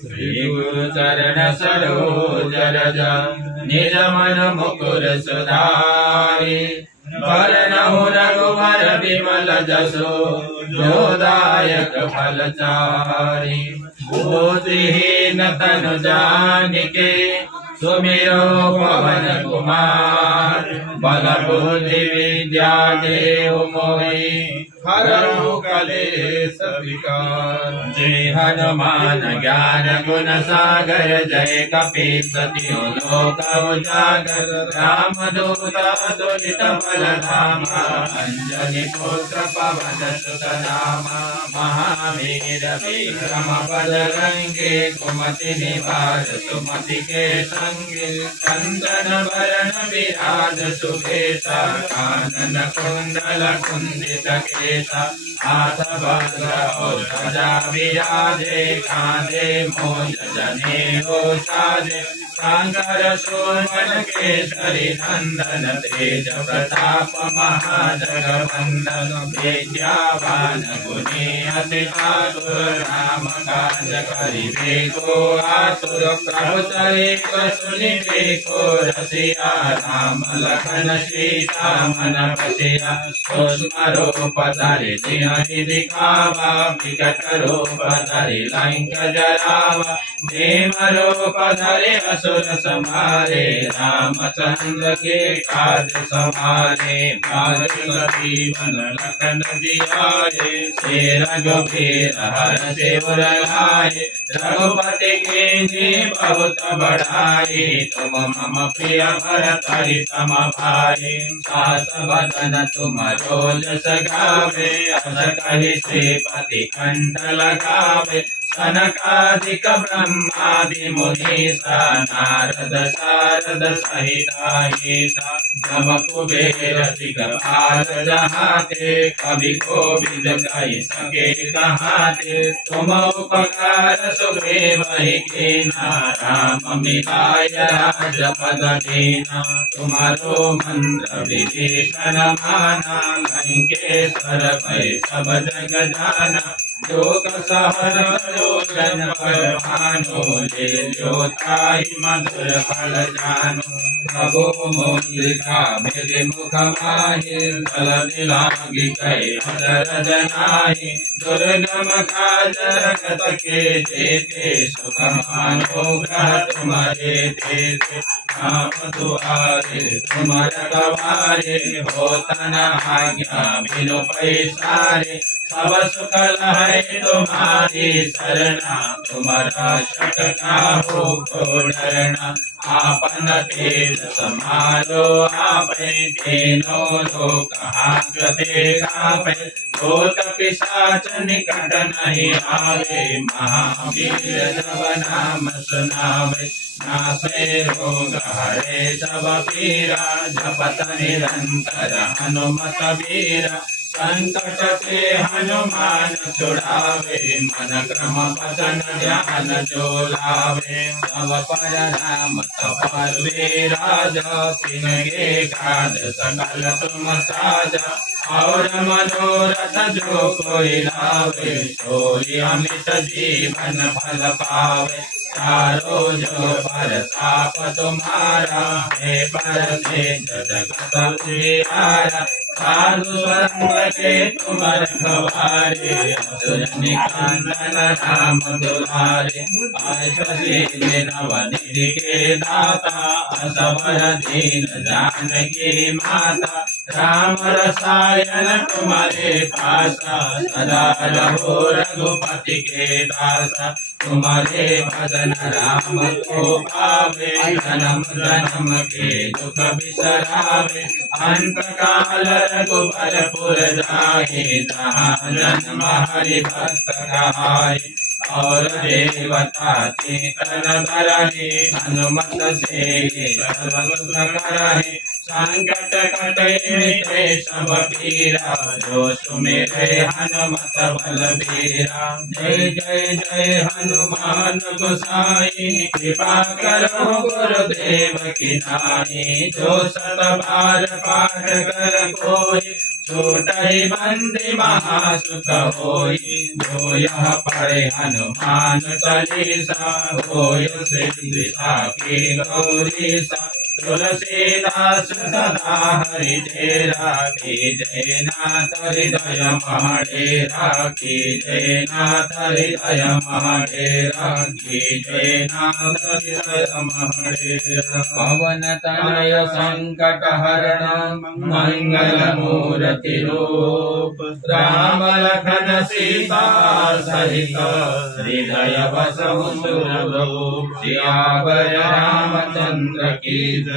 श्री गुरु चरण सरोज रज निज मन मुकुर सुधारि वरनहु रघुवर विमल जसो जोदायक फलचारि बुद्धिहीन तनु जानिके सुमिरो पवन कुमार बल बुद्धि विद्या देहु मोहि हरहु कलेश विकार। जय हनुमान ज्ञान गुण सागर जय कपीस तिहु लोक उजागर रामदूत अतुलित बल धामा अंजनी पुत्र पवन सुत नामा महावीर विक्रम बजरंगी कुमति निवार सुमति के संगे कंचन वरण विराज सुभेसा कानन कुंडल कुंदित केसा हाथ वज्र और ध्वजा विराजे कांधे मोज जनेऊ साजे शंकर सुमन केसरी नंदन तेज प्रताप महाजगवंदन विद्यावान गुणी अति चातुर राम काज करिबे को आतुर प्रभु चरित्र सुनिबे को रसिया राम लखन सीता मन बसिया सूक्ष्म रूप धरि सिंह दिखावा विकट रूप धरि लंक जरावा भीम रूप धरि असुर संहारे रामचंद्र के काज संहारे भागवती मन लखन जियाए श्री रघुवीर हर्षि उर लाए रघुपति के जी बहुत बढ़ाई तुम मम प्रिय भरतहि सम भाई सास बदन तुम रोज सगावे अस कहि श्रीपति कंठ लगावे सनकादिक ब्रह्मादि मुनीसा नारद शारद सहिता जम कुबेर दिगपाल जहाते कवि कोविद कहि सके कहाते तुम उपकार सुग्रीव ही कीना राम मिलाय राजपद दीना तुम्हारो मंत्र विभीषण माना लंकेश्वर भय सब जग जाना जोग सहज जोजन पर भानो ले जोताई मधुर फल जानो प्रभु मुद्रिका मेरे मुख माहि जल दिलांगी कहे हर जनाहि दुर्गम काज जगत के जेते सुख अनुग्रह तुम्हारे देते राम दुआरे तुम रखवारे होतन आज्ञा बिनु पैसारे सब सुख लहै तुम्हारी सरना तुम्हारा शटका हो को डरना आपन तेज समारो आपे तीनों लोक हांकते कापे भूत पिशाच निकट नहीं आवे महावीर जब नाम सुनावे नासे रोग हरे सब पीरा जपत निरंतर हनुमत वीरा संकट से हनुमान छुड़ावे मन क्रम वचन ध्यान जो लावे तब पर राम तपस्वी राजा तिनके काज सकल तुम साजा और मनोरथ जो कोई लावे सोई अमित जीवन फल पावे चारो जो पर ताप तुम्हारा है पर से जगत उजियारा साधु संग के तुम रखवारे असुर निकंदन राम दुलारे आशुषी नवनिधि के दाता असबर दीन जानकी माता राम रसायन तुम्हारे पासा सदा रहो रघुपति के दासा तुम्हारे भजन राम को पावे जन्म जन्म के दुख बिसरावे अंत काल रघुबरपुर जाए जहाँ जन्म हरि भक्त कहाए और देवता चेतन धरहि हनुमत से सर्व करहि संकट कटे मिटे सब पीरा जो सुमेरे हनुमत बलबीरा जय जय जय हनुमान गोसाई कृपा करो गुरुदेव की नाई जो सत बार पाठ कर कोई छूटहि बंदी महासुख होई, जो यह पढ़े हनुमान चालीसा, होय सिद्धि साखी गौरीसा। तुलसीदास सदा हरि चेरा, की जय नाथ हृदय महाडेरा, की जय नाथ हृदय महाडेरा, की जय नाथ हृदय महाडेरा। पवन तनय संकट हरण मंगल मूर्ति रूप, राम लखन सीता सहित हृदय बसहु सुरभूप। सियावर रामचंद्र की जय।